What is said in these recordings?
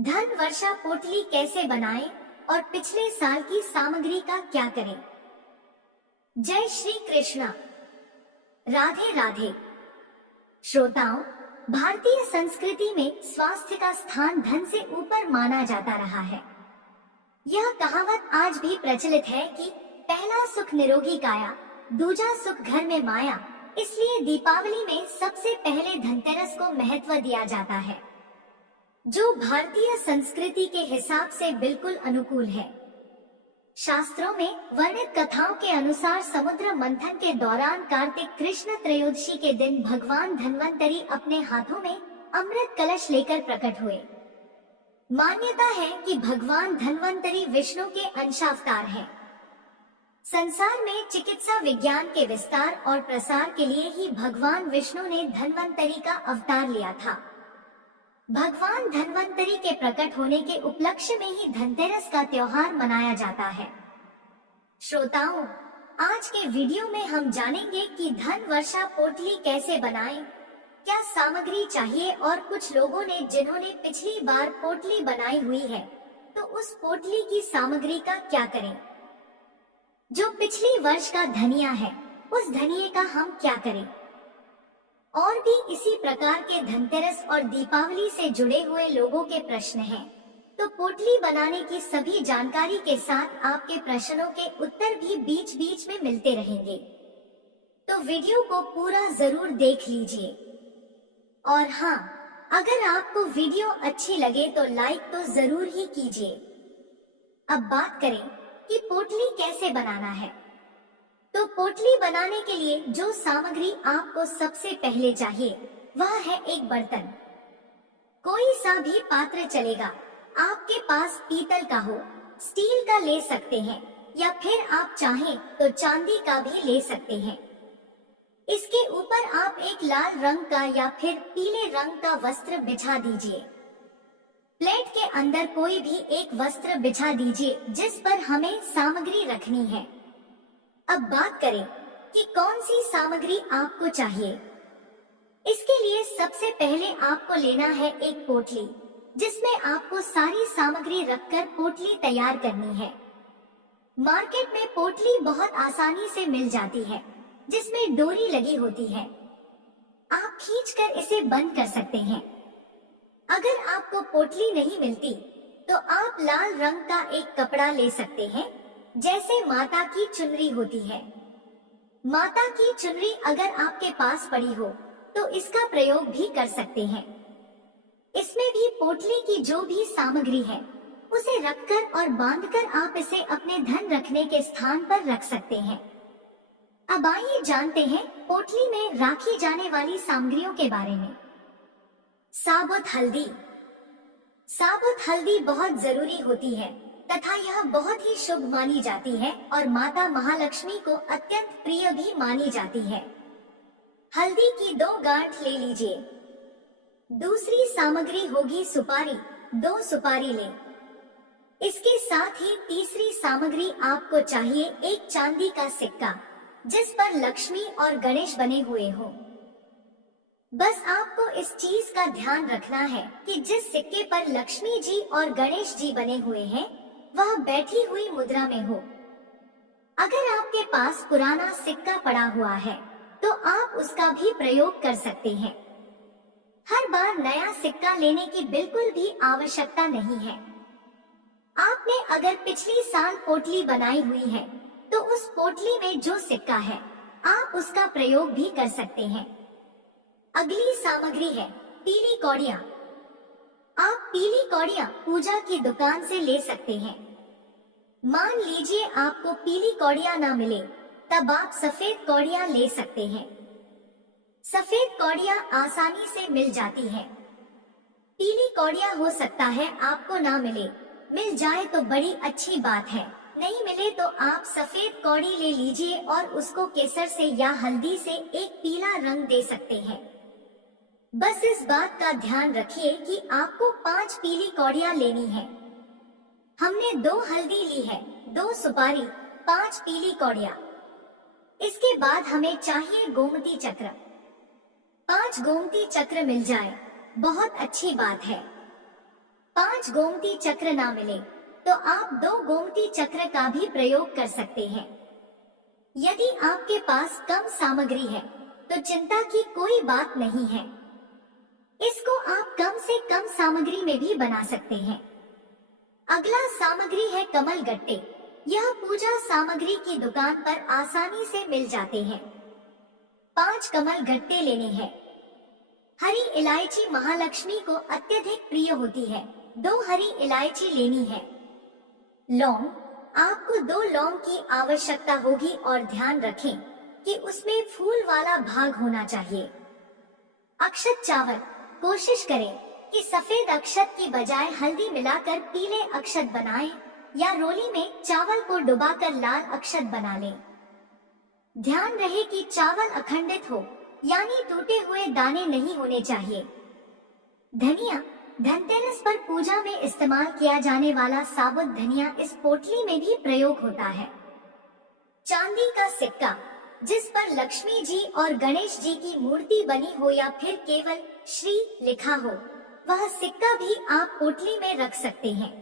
धन वर्षा पोटली कैसे बनाएं और पिछले साल की सामग्री का क्या करें। जय श्री कृष्णा, राधे राधे। श्रोताओं, भारतीय संस्कृति में स्वास्थ्य का स्थान धन से ऊपर माना जाता रहा है। यह कहावत आज भी प्रचलित है कि पहला सुख निरोगी काया, दूजा सुख घर में माया। इसलिए दीपावली में सबसे पहले धनतेरस को महत्व दिया जाता है, जो भारतीय संस्कृति के हिसाब से बिल्कुल अनुकूल है। शास्त्रों में वर्णित कथाओं के अनुसार समुद्र मंथन के दौरान कार्तिक कृष्ण त्रयोदशी के दिन भगवान धन्वंतरी अपने हाथों में अमृत कलश लेकर प्रकट हुए। मान्यता है कि भगवान धन्वंतरी विष्णु के अंशावतार हैं। संसार में चिकित्सा विज्ञान के विस्तार और प्रसार के लिए ही भगवान विष्णु ने धन्वंतरी का अवतार लिया था। भगवान धन्वंतरी के प्रकट होने के उपलक्ष्य में ही धनतेरस का त्योहार मनाया जाता है। श्रोताओं, आज के वीडियो में हम जानेंगे कि धन वर्षा पोटली कैसे बनाएं, क्या सामग्री चाहिए और कुछ लोगों ने जिन्होंने पिछली बार पोटली बनाई हुई है तो उस पोटली की सामग्री का क्या करें। जो पिछली वर्ष का धनिया है उस धनिये का हम क्या करें। और भी इसी प्रकार के धनतेरस और दीपावली से जुड़े हुए लोगों के प्रश्न हैं, तो पोटली बनाने की सभी जानकारी के साथ आपके प्रश्नों के उत्तर भी बीच बीच में मिलते रहेंगे। तो वीडियो को पूरा जरूर देख लीजिए। और हाँ, अगर आपको वीडियो अच्छी लगे तो लाइक तो जरूर ही कीजिए। अब बात करें कि पोटली कैसे बनाना है। तो पोटली बनाने के लिए जो सामग्री आपको सबसे पहले चाहिए वह है एक बर्तन। कोई सा भी पात्र चलेगा, आपके पास पीतल का हो, स्टील का ले सकते हैं या फिर आप चाहें तो चांदी का भी ले सकते हैं। इसके ऊपर आप एक लाल रंग का या फिर पीले रंग का वस्त्र बिछा दीजिए। प्लेट के अंदर कोई भी एक वस्त्र बिछा दीजिए जिस पर हमें सामग्री रखनी है। अब बात करें कि कौन सी सामग्री आपको चाहिए। इसके लिए सबसे पहले आपको लेना है एक पोटली, जिसमें आपको सारी सामग्री रखकर पोटली तैयार करनी है। मार्केट में पोटली बहुत आसानी से मिल जाती है, जिसमें डोरी लगी होती है। आप खींचकर इसे बंद कर सकते हैं। अगर आपको पोटली नहीं मिलती तो आप लाल रंग का एक कपड़ा ले सकते हैं, जैसे माता की चुनरी होती है। माता की चुनरी अगर आपके पास पड़ी हो तो इसका प्रयोग भी कर सकते हैं। इसमें भी पोटली की जो भी सामग्री है उसे रखकर और बांधकर आप इसे अपने धन रखने के स्थान पर रख सकते हैं। अब आइए जानते हैं पोटली में राखी जाने वाली सामग्रियों के बारे में। साबुत हल्दी। साबुत हल्दी बहुत जरूरी होती है तथा यह बहुत ही शुभ मानी जाती है और माता महालक्ष्मी को अत्यंत प्रिय भी मानी जाती है। हल्दी की 2 गांठ ले लीजिए। दूसरी सामग्री होगी सुपारी, 2 सुपारी लें। इसके साथ ही तीसरी सामग्री आपको चाहिए एक चांदी का सिक्का, जिस पर लक्ष्मी और गणेश बने हुए हो। बस आपको इस चीज का ध्यान रखना है कि जिस सिक्के पर लक्ष्मी जी और गणेश जी बने हुए हैं वह बैठी हुई मुद्रा में हो। अगर आपके पास पुराना सिक्का पड़ा हुआ है तो आप उसका भी प्रयोग कर सकते हैं। हर बार नया सिक्का लेने की बिल्कुल भी आवश्यकता नहीं है। आपने अगर पिछली साल पोटली बनाई हुई है तो उस पोटली में जो सिक्का है आप उसका प्रयोग भी कर सकते हैं। अगली सामग्री है पीली कौड़ियाँ। आप पीली कौड़ियाँ पूजा की दुकान से ले सकते हैं। मान लीजिए आपको पीली कौड़ियाँ ना मिले, तब आप सफेद कौड़ियाँ ले सकते हैं। सफेद कौड़ियाँ आसानी से मिल जाती हैं। पीली कौड़ियाँ हो सकता है आपको ना मिले, मिल जाए तो बड़ी अच्छी बात है, नहीं मिले तो आप सफेद कौड़ी ले लीजिए और उसको केसर से या हल्दी से एक पीला रंग दे सकते हैं। बस इस बात का ध्यान रखिए कि आपको 5 पीली कौड़ियाँ लेनी है। हमने 2 हल्दी ली है, 2 सुपारी, 5 पीली कौड़ियाँ। इसके बाद हमें चाहिए गोमती चक्र। 5 गोमती चक्र मिल जाए बहुत अच्छी बात है। 5 5 गोमती चक्र ना मिले तो आप 2 गोमती चक्र का भी प्रयोग कर सकते हैं। यदि आपके पास कम सामग्री है तो चिंता की कोई बात नहीं है, इसको आप कम से कम सामग्री में भी बना सकते हैं। अगला सामग्री है कमल गट्टे। यह पूजा सामग्री की दुकान पर आसानी से मिल जाते हैं। 5 कमल गट्टे लेने हैं। हरी इलायची महालक्ष्मी को अत्यधिक प्रिय होती है। 2 हरी इलायची लेनी है। लौंग, आपको 2 लौंग की आवश्यकता होगी और ध्यान रखें कि उसमें फूल वाला भाग होना चाहिए। अक्षत चावल, कोशिश करें कि सफेद अक्षत की बजाय हल्दी मिलाकर पीले अक्षत बनाएं या रोली में चावल को डुबाकर लाल अक्षत बना लें। ध्यान रहे कि चावल अखंडित हो, यानी टूटे हुए दाने नहीं होने चाहिए। धनिया, धनतेरस पर पूजा में इस्तेमाल किया जाने वाला साबुत धनिया इस पोटली में भी प्रयोग होता है। चांदी का सिक्का, जिस पर लक्ष्मी जी और गणेश जी की मूर्ति बनी हो या फिर केवल श्री लिखा हो, वह सिक्का भी आप पोटली में रख सकते हैं।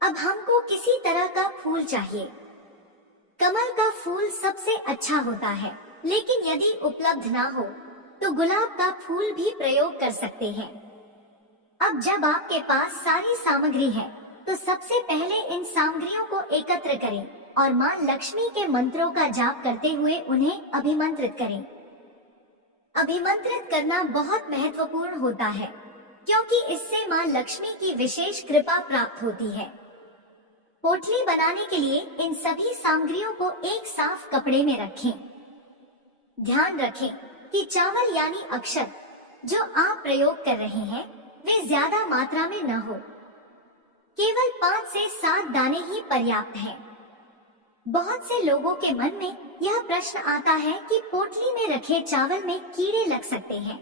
अब हमको किसी तरह का फूल चाहिए। कमल का फूल सबसे अच्छा होता है, लेकिन यदि उपलब्ध ना हो तो गुलाब का फूल भी प्रयोग कर सकते हैं। अब जब आपके पास सारी सामग्री है तो सबसे पहले इन सामग्रियों को एकत्र करें और मां लक्ष्मी के मंत्रों का जाप करते हुए उन्हें अभिमंत्रित करें। अभिमंत्रित करना बहुत महत्वपूर्ण होता है, क्योंकि इससे मां लक्ष्मी की विशेष कृपा प्राप्त होती है। पोटली बनाने के लिए इन सभी सामग्रियों को एक साफ कपड़े में रखें। ध्यान रखें कि चावल यानी अक्षत जो आप प्रयोग कर रहे हैं वे ज्यादा मात्रा में न हो। केवल 5 से 7 दाने ही पर्याप्त हैं। बहुत से लोगों के मन में यह प्रश्न आता है कि पोटली में रखे चावल में कीड़े लग सकते हैं।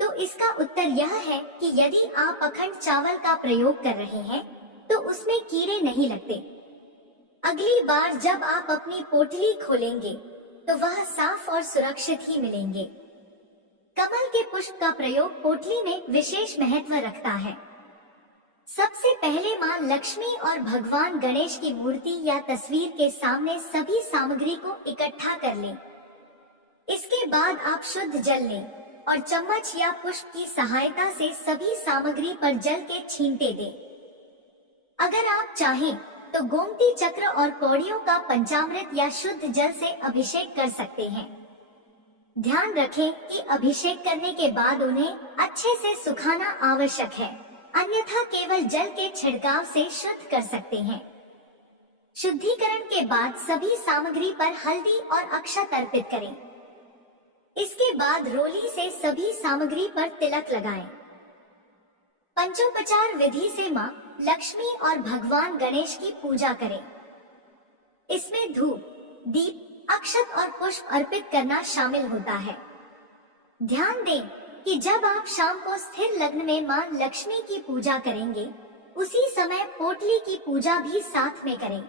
तो इसका उत्तर यह है कि यदि आप अखंड चावल का प्रयोग कर रहे हैं तो उसमें कीड़े नहीं लगते। अगली बार जब आप अपनी पोटली खोलेंगे तो वह साफ और सुरक्षित ही मिलेंगे। कमल के पुष्प का प्रयोग पोटली में विशेष महत्व रखता है। सबसे पहले मां लक्ष्मी और भगवान गणेश की मूर्ति या तस्वीर के सामने सभी सामग्री को इकट्ठा कर लें। इसके बाद आप शुद्ध जल लें और चम्मच या पुष्प की सहायता से सभी सामग्री पर जल के छींटे दें। अगर आप चाहें तो गोमती चक्र और कौड़ियों का पंचामृत या शुद्ध जल से अभिषेक कर सकते हैं। ध्यान रखें कि अभिषेक करने के बाद उन्हें अच्छे से सुखाना आवश्यक है, अन्यथा केवल जल के छिड़काव से शुद्ध कर सकते हैं। शुद्धिकरण के बाद सभी सामग्री पर हल्दी और अक्षत अर्पित करें। इसके बाद रोली से सभी सामग्री पर तिलक लगाएं। पंचोपचार विधि से मां लक्ष्मी और भगवान गणेश की पूजा करें। इसमें धूप, दीप, अक्षत और पुष्प अर्पित करना शामिल होता है। ध्यान दें कि जब आप शाम को स्थिर लग्न में मां लक्ष्मी की पूजा करेंगे, उसी समय पोटली की पूजा भी साथ में करें।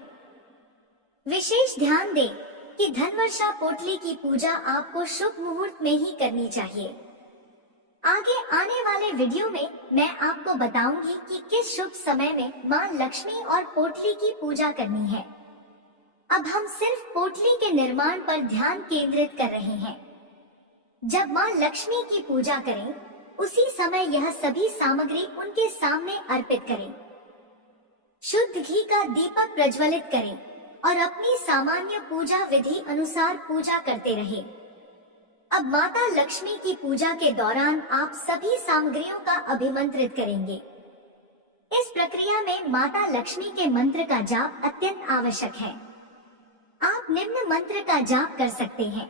विशेष ध्यान दें कि धनवर्षा पोटली की पूजा आपको शुभ मुहूर्त में ही करनी चाहिए। आगे आने वाले वीडियो में मैं आपको बताऊंगी कि किस शुभ समय में मां लक्ष्मी और पोटली की पूजा करनी है। अब हम सिर्फ पोटली के निर्माण पर ध्यान केंद्रित कर रहे हैं। जब मां लक्ष्मी की पूजा करें, उसी समय यह सभी सामग्री उनके सामने अर्पित करें। शुद्ध घी का दीपक प्रज्वलित करें और अपनी सामान्य पूजा विधि अनुसार पूजा करते रहें। अब माता लक्ष्मी की पूजा के दौरान आप सभी सामग्रियों का अभिमंत्रित करेंगे। इस प्रक्रिया में माता लक्ष्मी के मंत्र का जाप अत्यंत आवश्यक है। आप निम्न मंत्र का जाप कर सकते हैं।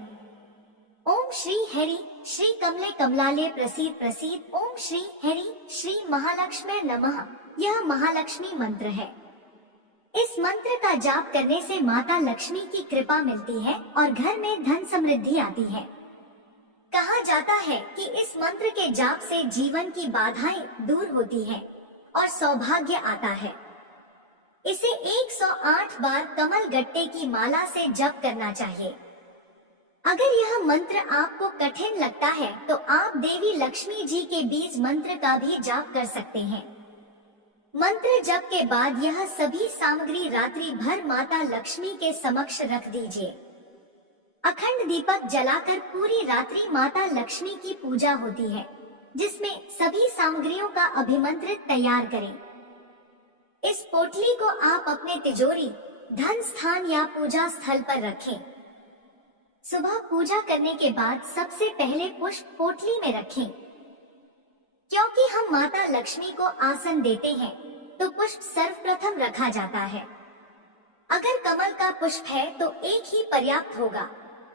ओम श्री हरि श्री कमले कमलाले प्रसीद प्रसीद। ओम श्री हरि श्री महालक्ष्मी नमः। यह महालक्ष्मी मंत्र है। इस मंत्र का जाप करने से माता लक्ष्मी की कृपा मिलती है और घर में धन समृद्धि आती है। कहा जाता है कि इस मंत्र के जाप से जीवन की बाधाएं दूर होती हैं और सौभाग्य आता है। इसे 108 बार कमल गट्टे की माला से जप करना चाहिए। अगर यह मंत्र आपको कठिन लगता है तो आप देवी लक्ष्मी जी के बीज मंत्र का भी जाप कर सकते हैं। मंत्र जप के बाद यह सभी सामग्री रात्रि भर माता लक्ष्मी के समक्ष रख दीजिए। अखंड दीपक जलाकर पूरी रात्रि माता लक्ष्मी की पूजा होती है, जिसमें सभी सामग्रियों का अभिमंत्रित तैयार करें। इस पोटली को आप अपने तिजोरी, धन स्थान या पूजा स्थल पर रखें। सुबह पूजा करने के बाद सबसे पहले पुष्प पोटली में रखें। क्योंकि हम माता लक्ष्मी को आसन देते हैं, तो पुष्प सर्वप्रथम रखा जाता है। अगर कमल का पुष्प है तो एक ही पर्याप्त होगा,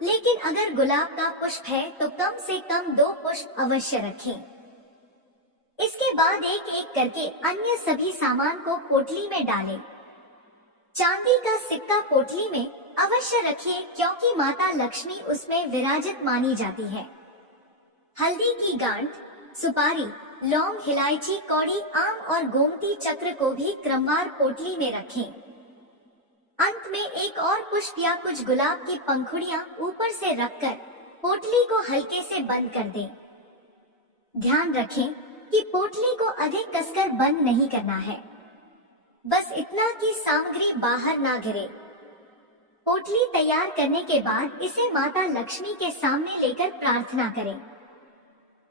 लेकिन अगर गुलाब का पुष्प है तो कम से कम 2 पुष्प अवश्य रखें। इसके बाद एक एक करके अन्य सभी सामान को पोटली में डालें। चांदी का सिक्का पोटली में अवश्य रखिए, क्योंकि माता लक्ष्मी उसमें विराजित मानी जाती है। हल्दी की गांठ, सुपारी, लौंग, इलायची, कौड़ी, आम और गोमती चक्र को भी क्रमवार पोटली में रखें। अंत में एक और पुष्प या कुछ गुलाब की पंखुड़ियां ऊपर से रखकर पोटली को हल्के से बंद कर दें। ध्यान रखें कि पोटली को अधिक कसकर बंद नहीं करना है, बस इतना कि सामग्री बाहर ना गिरे। पोटली तैयार करने के बाद इसे माता लक्ष्मी के सामने लेकर प्रार्थना करें।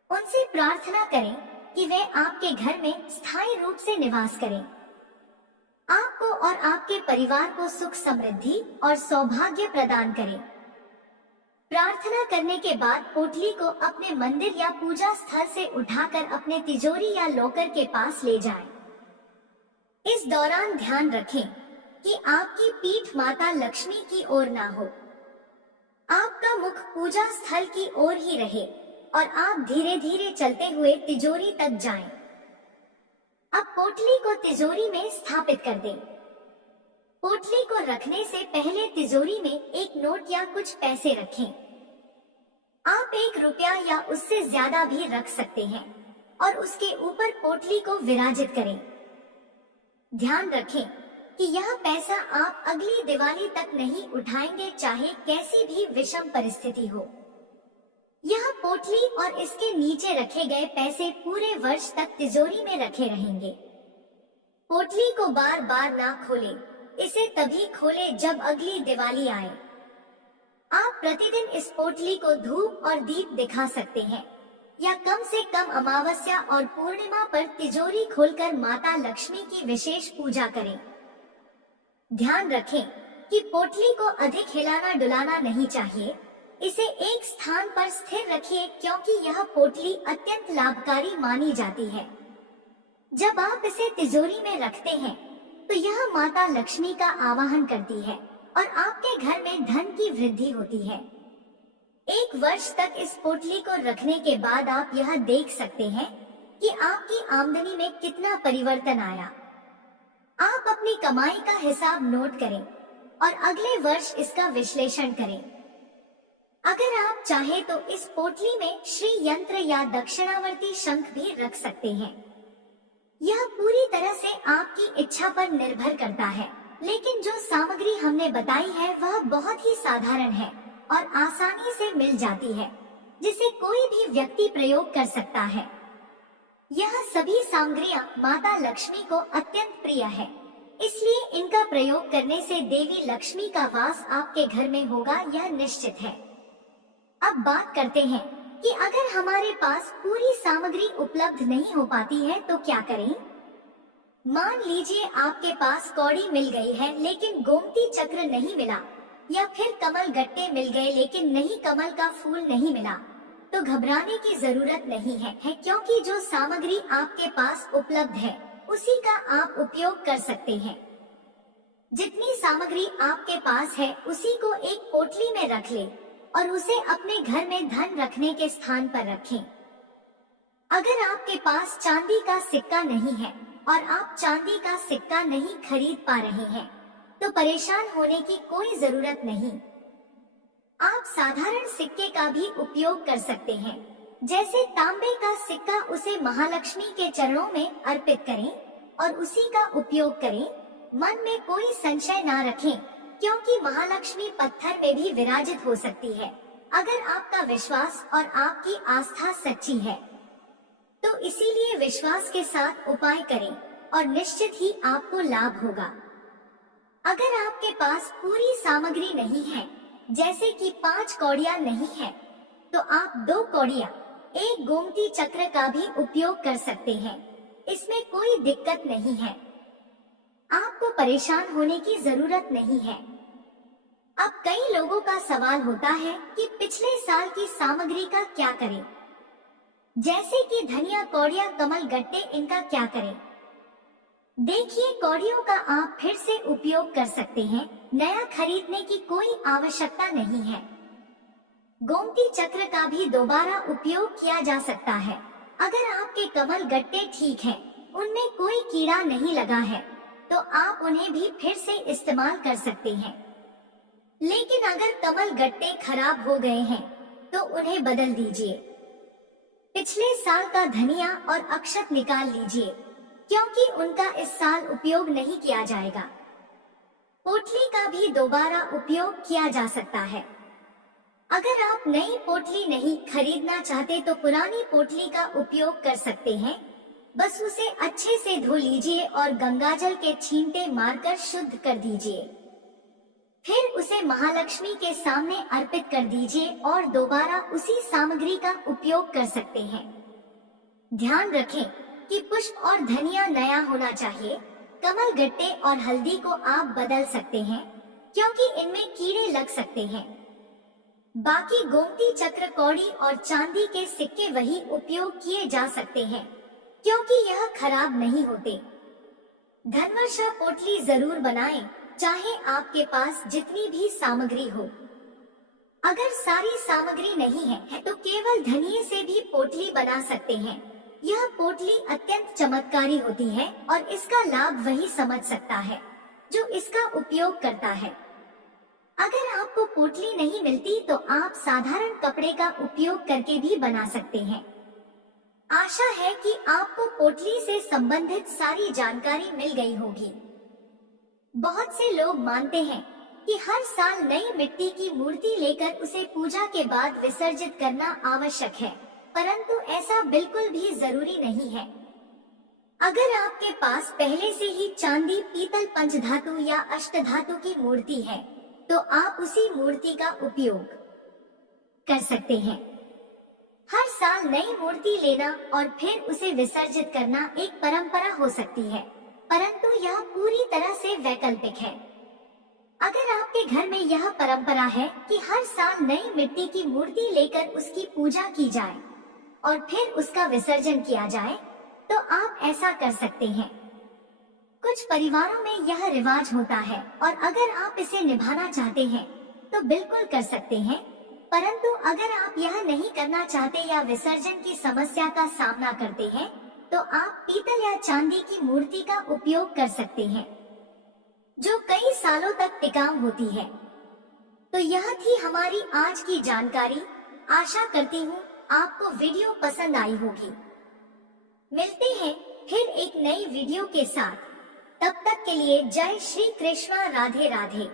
उनसे प्रार्थना करें कि वे आपके घर में स्थायी रूप से निवास करें। आपको और आपके परिवार को सुख, समृद्धि और सौभाग्य प्रदान करें। प्रार्थना करने के बाद पोटली को अपने मंदिर या पूजा स्थल से उठाकर अपने तिजोरी या लॉकर के पास ले जाएं। इस दौरान ध्यान रखें कि आपकी पीठ माता लक्ष्मी की ओर ना हो। आपका मुख पूजा स्थल की ओर ही रहे और आप धीरे धीरे चलते हुए तिजोरी तक जाएं। अब पोटली को तिजोरी में स्थापित कर दें। पोटली को रखने से पहले तिजोरी में एक नोट या कुछ पैसे रखें। आप 1 रुपया या उससे ज्यादा भी रख सकते हैं और उसके ऊपर पोटली को विराजित करें। ध्यान रखें कि यह पैसा आप अगली दिवाली तक नहीं उठाएंगे, चाहे कैसी भी विषम परिस्थिति हो। यह पोटली और इसके नीचे रखे गए पैसे पूरे वर्ष तक तिजोरी में रखे रहेंगे। पोटली को बार बार ना खोलें, इसे तभी खोलें जब अगली दिवाली आए। आप प्रतिदिन इस पोटली को धूप और दीप दिखा सकते हैं, या कम से कम अमावस्या और पूर्णिमा पर तिजोरी खोलकर माता लक्ष्मी की विशेष पूजा करें। ध्यान रखें कि पोटली को अधिक हिलाना डुलाना नहीं चाहिए। इसे एक स्थान पर स्थिर रखिए, क्योंकि यह पोटली अत्यंत लाभकारी मानी जाती है। जब आप इसे तिजोरी में रखते हैं, तो यह माता लक्ष्मी का आवाहन करती है और आपके घर में धन की वृद्धि होती है। 1 वर्ष तक इस पोटली को रखने के बाद आप यह देख सकते हैं कि आपकी आमदनी में कितना परिवर्तन आया। आप अपनी कमाई का हिसाब नोट करें और अगले वर्ष इसका विश्लेषण करें। अगर आप चाहे तो इस पोटली में श्री यंत्र या दक्षिणावर्ती शंख भी रख सकते हैं। यह पूरी तरह से आपकी इच्छा पर निर्भर करता है, लेकिन जो सामग्री हमने बताई है वह बहुत ही साधारण है और आसानी से मिल जाती है, जिसे कोई भी व्यक्ति प्रयोग कर सकता है। यह सभी सामग्रियां माता लक्ष्मी को अत्यंत प्रिय है, इसलिए इनका प्रयोग करने से देवी लक्ष्मी का वास आपके घर में होगा, यह निश्चित है। अब बात करते हैं कि अगर हमारे पास पूरी सामग्री उपलब्ध नहीं हो पाती है तो क्या करें। मान लीजिए आपके पास कौड़ी मिल गई है लेकिन गोमती चक्र नहीं मिला, या फिर कमल गट्टे मिल गए लेकिन नहीं कमल का फूल नहीं मिला, तो घबराने की जरूरत नहीं है, क्योंकि जो सामग्री आपके पास उपलब्ध है उसी का आप उपयोग कर सकते हैं। जितनी सामग्री आपके पास है उसी को एक पोटली में रख ले और उसे अपने घर में धन रखने के स्थान पर रखें। अगर आपके पास चांदी का सिक्का नहीं है और आप चांदी का सिक्का नहीं खरीद पा रहे हैं, तो परेशान होने की कोई जरूरत नहीं। आप साधारण सिक्के का भी उपयोग कर सकते हैं, जैसे तांबे का सिक्का। उसे महालक्ष्मी के चरणों में अर्पित करें और उसी का उपयोग करें। मन में कोई संशय ना रखें, क्योंकि महालक्ष्मी पत्थर में भी विराजित हो सकती है। अगर आपका विश्वास और आपकी आस्था सच्ची है, तो इसीलिए विश्वास के साथ उपाय करें और निश्चित ही आपको लाभ होगा। अगर आपके पास पूरी सामग्री नहीं है, जैसे कि 5 कौड़ियां नहीं है, तो आप 2 कौड़ियां, एक गोमती चक्र का भी उपयोग कर सकते हैं। इसमें कोई दिक्कत नहीं है। आपको परेशान होने की जरूरत नहीं है। अब कई लोगों का सवाल होता है कि पिछले साल की सामग्री का क्या करें, जैसे कि धनिया, कौड़ियां, कमल गट्टे, इनका क्या करें। देखिए, कौड़ियों का आप फिर से उपयोग कर सकते हैं, नया खरीदने की कोई आवश्यकता नहीं है। गोमती चक्र का भी दोबारा उपयोग किया जा सकता है। अगर आपके कमल गट्टे ठीक हैं, उनमें कोई कीड़ा नहीं लगा है, तो आप उन्हें भी फिर से इस्तेमाल कर सकते हैं। लेकिन अगर कमल गट्टे खराब हो गए हैं, तो उन्हें बदल दीजिए। पिछले साल का धनिया और अक्षत निकाल लीजिए, क्योंकि उनका इस साल उपयोग नहीं किया जाएगा। पोटली का भी दोबारा उपयोग किया जा सकता है। अगर आप नई पोटली नहीं खरीदना चाहते तो पुरानी पोटली का उपयोग कर सकते हैं। बस उसे अच्छे से धो लीजिए और गंगाजल के छींटे मारकर शुद्ध कर दीजिए। फिर उसे महालक्ष्मी के सामने अर्पित कर दीजिए और दोबारा उसी सामग्री का उपयोग कर सकते हैं। ध्यान रखें कि पुष्प और धनिया नया होना चाहिए। कमल गट्टे और हल्दी को आप बदल सकते हैं, क्योंकि इनमें कीड़े लग सकते हैं। बाकी गोमती चक्र, कौड़ी और चांदी के सिक्के वही उपयोग किए जा सकते हैं, क्योंकि यह खराब नहीं होते। धनवर्षा पोटली जरूर बनाएं, चाहे आपके पास जितनी भी सामग्री हो। अगर सारी सामग्री नहीं है तो केवल धनिये से भी पोटली बना सकते हैं। यह पोटली अत्यंत चमत्कारी होती है और इसका लाभ वही समझ सकता है जो इसका उपयोग करता है। अगर आपको पोटली नहीं मिलती तो आप साधारण कपड़े का उपयोग करके भी बना सकते हैं। आशा है कि आपको पोटली से संबंधित सारी जानकारी मिल गई होगी। बहुत से लोग मानते हैं कि हर साल नई मिट्टी की मूर्ति लेकर उसे पूजा के बाद विसर्जित करना आवश्यक है, परंतु ऐसा बिल्कुल भी जरूरी नहीं है। अगर आपके पास पहले से ही चांदी, पीतल, पंचधातु या अष्टधातु की मूर्ति है, तो आप उसी मूर्ति का उपयोग कर सकते हैं। हर साल नई मूर्ति लेना और फिर उसे विसर्जित करना एक परंपरा हो सकती है, परंतु यह पूरी तरह से वैकल्पिक है। अगर आपके घर में यह परंपरा है कि हर साल नई मिट्टी की मूर्ति लेकर उसकी पूजा की जाए और फिर उसका विसर्जन किया जाए, तो आप ऐसा कर सकते हैं। कुछ परिवारों में यह रिवाज होता है और अगर आप इसे निभाना चाहते हैं तो बिल्कुल कर सकते हैं, परंतु अगर आप यह नहीं करना चाहते या विसर्जन की समस्या का सामना करते हैं, तो आप पीतल या चांदी की मूर्ति का उपयोग कर सकते हैं, जो कई सालों तक टिकाऊ होती है। तो यह थी हमारी आज की जानकारी। आशा करती हूँ आपको वीडियो पसंद आई होगी। मिलते हैं फिर एक नई वीडियो के साथ। तब तक के लिए जय श्री कृष्णा, राधे राधे।